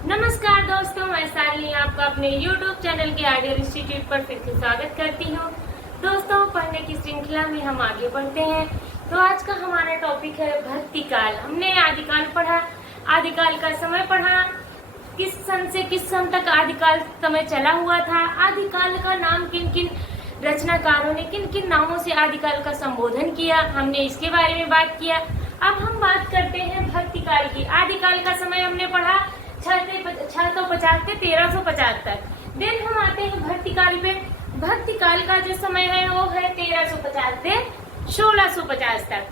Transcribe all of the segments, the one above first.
नमस्कार दोस्तों, मैं शालिनी आपका अपने YouTube चैनल के आइडियल इंस्टीट्यूट पर फिर से स्वागत करती हूँ। दोस्तों, पढ़ने की श्रृंखला में हम आगे बढ़ते हैं। तो आज का हमारा टॉपिक है भक्ति काल। हमने आदिकाल पढ़ा, आदिकाल का समय पढ़ा, किस सन से किस सन तक आदिकाल समय चला हुआ था, आदिकाल का नाम किन किन रचनाकारों ने किन किन नामों से आदिकाल का संबोधन किया, हमने इसके बारे में बात किया। अब हम बात करते हैं भक्ति काल की। आदिकाल का समय हमने पढ़ा 650 से 1350 तक। देन हम आते हैं भक्ति काल पे। भक्ति काल का जो समय है वो है 1350 से 1650 तक।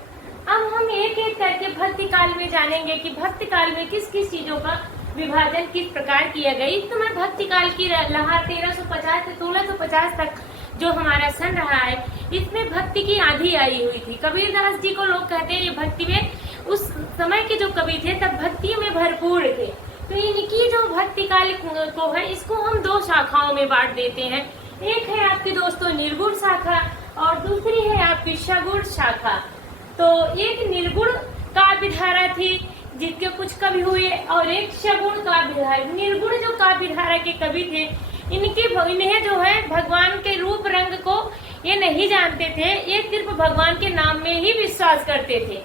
अब हम एक एक करके भक्ति काल में जानेंगे कि भक्ति काल में किस किस चीजों का विभाजन किस प्रकार किया गया। इस समय भक्ति काल की लहर 1350 से 1650 तक जो हमारा सन रहा है, इसमें भक्ति की आंधी आई हुई थी। कबीरदास जी को लोग कहते हैं ये भक्ति में, उस समय के जो कवि थे तब भक्ति में भरपूर थे। तो इनकी जो भक्ति काल को है, इसको हम दो शाखाओं में बांट देते हैं। एक है आपकी दोस्तों निर्गुण शाखा और दूसरी है आपकी सगुण शाखा। तो एक निर्गुण काव्य धारा थी जिसके कुछ कवि हुए और एक सगुण काव्य धारा। निर्गुण जो काव्य धारा के कवि थे, इन्हें जो है भगवान के रूप रंग को ये नहीं जानते थे, ये सिर्फ भगवान के नाम में ही विश्वास करते थे।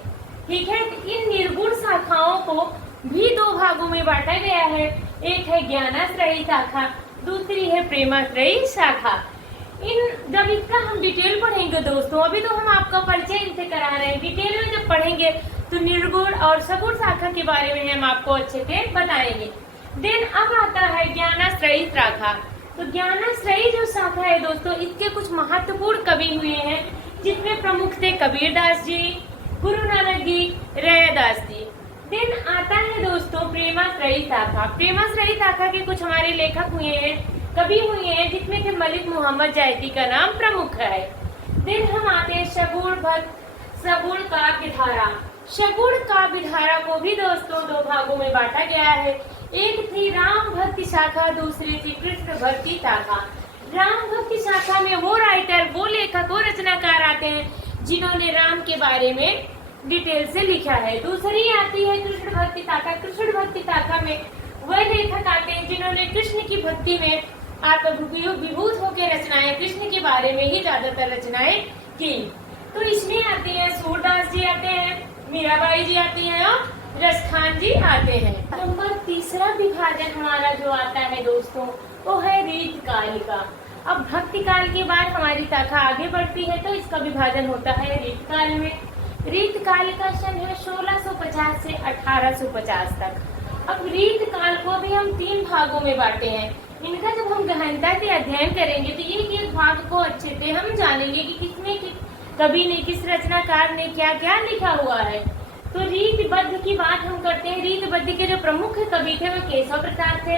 ठीक है, तो इन निर्गुण शाखाओं को भी दो भागों में बांटा गया है। एक है ज्ञानाश्रयी शाखा, दूसरी है प्रेमाश्रयी शाखा। जब इसका हम डिटेल पढ़ेंगे दोस्तों, अभी तो हम आपका परिचय इनसे करा रहे हैं, डिटेल में जब पढ़ेंगे तो निर्गुण और सगुण शाखा के बारे में हम आपको अच्छे से बताएंगे। देन अब आता है ज्ञानाश्रयी शाखा। तो ज्ञानाश्रयी जो शाखा है दोस्तों, इसके कुछ महत्वपूर्ण कवि हुए हैं, जिसमें प्रमुख थे कबीरदास जी, गुरु नानक जी, रैदास जी। देन आता है दोस्तों प्रेमाश्रयी शाखा। प्रेमाश्रयी शाखा के कुछ हमारे लेखक हुए हैं, कवि हुए हैं, जिसमें से मलिक मोहम्मद जायती का नाम प्रमुख है। देन हम आते हैं सगुण काव्य धारा। सगुण काव्य धारा को भी दोस्तों दो भागों में बांटा गया है। एक थी राम भक्ति शाखा, दूसरी थी कृष्ण भक्ति शाखा। राम भक्ति शाखा में वो राइटर, वो लेखक, वो रचनाकार आते हैं जिन्होंने राम के बारे में डिटेल से लिखा है। दूसरी आती है कृष्ण भक्ति शाखा। कृष्ण भक्ति शाखा में वह लेखक आते हैं जिन्होंने कृष्ण की भक्ति में विभूत होकर रचनाएं, कृष्ण के बारे में ही ज्यादातर रचनाएं की। तो इसमें आते हैं सूरदास जी आते हैं, मीराबाई जी आती हैं और रसखान जी आते हैं। नंबर तीसरा विभाजन हमारा जो आता है दोस्तों, वो है रीत काल का। अब भक्ति काल के बाद हमारी शाखा आगे बढ़ती है तो इसका विभाजन होता है रीत काल में। रीत काल का सन है 1650 से 1850 तक। अब रीत काल को भी हम तीन भागों में बांटे हैं। इनका जब हम गहनता से अध्ययन करेंगे तो एक भाग को अच्छे से हम जानेंगे कि किसने कवि ने, किस रचनाकार ने क्या क्या लिखा हुआ है। तो रीतबद्ध की बात हम करते हैं। रीतबद्ध के जो प्रमुख कवि थे वो केशव प्रसाद थे।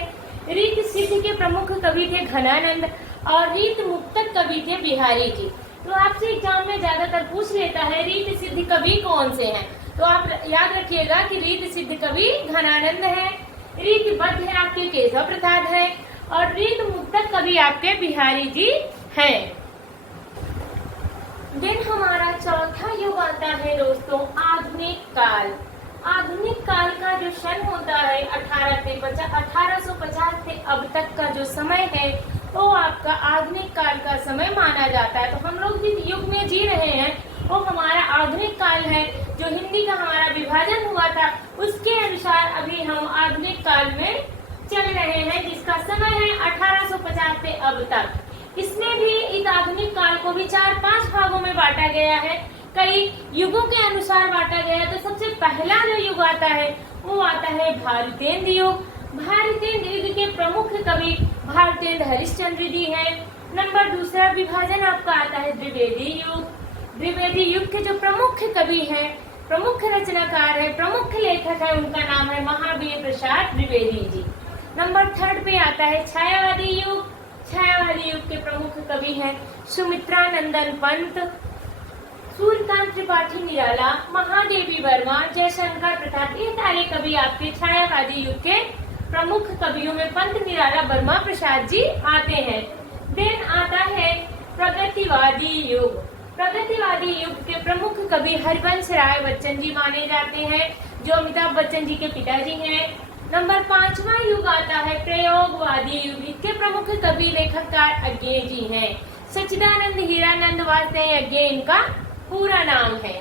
रीत सिद्ध के प्रमुख कवि थे घनानंद और रीत मुक्तक कवि थे बिहारी जी। तो आपसे एग्जाम में ज्यादातर पूछ लेता है रीत सिद्ध कवि कौन से हैं, तो आप याद रखिएगा कि रीत सिद्ध कवि घनानंद है, रीतबद्ध है आपके केशव प्रसाद है और रीत मुक्तक कवि आपके बिहारी जी हैं। देन हमारा चौथा युग आता है दोस्तों आधुनिक काल। आधुनिक काल का जो सन होता है 1850 से अब तक का जो समय है वो आपका आधुनिक काल का समय माना जाता है। तो हम लोग जिस युग में जी रहे हैं वो हमारा आधुनिक काल है। जो हिंदी का हमारा विभाजन हुआ था उसके अनुसार अभी हम आधुनिक काल में चल रहे हैं, जिसका समय है 1850 से अब तक। इसमें भी इस आधुनिक काल को भी 4-5 भागों में बांटा गया है, कई युगों के अनुसार बांटा गया है। तो सबसे पहला जो युग आता है वो आता है भारतेंद्र युग। भारतेंद्र युग के प्रमुख कवि भारतेंद्र हरिश्चंद्र जी हैं। नंबर दूसरा विभाजन आपका आता है द्विवेदी युग। द्विवेदी युग के जो प्रमुख कवि हैं, प्रमुख रचनाकार है, प्रमुख लेखक है, उनका नाम है महावीर प्रसाद द्विवेदी जी। नंबर थर्ड पे आता है छायावादी युग। छायावादी युग के प्रमुख कवि हैं सुमित्रानंदन पंत, सूर्यकांत त्रिपाठी निराला, महादेवी वर्मा, जयशंकर प्रसाद। ये सारे कवि आपके छायावादी युग के प्रमुख कवियों में पंत, निराला, वर्मा, प्रसाद जी आते हैं। देन आता है प्रगतिवादी युग। प्रगतिवादी युग के प्रमुख कवि हरिवंश राय बच्चन जी माने जाते हैं, जो अमिताभ बच्चन जी के पिताजी हैं। नंबर 5वां युग आता है प्रयोगवादी युग। इसके प्रमुख कवि लेखककार अज्ञेय जी हैं। सच्चिदानंद हीरानंद वात्स्यायन अज्ञेय इनका पूरा नाम है।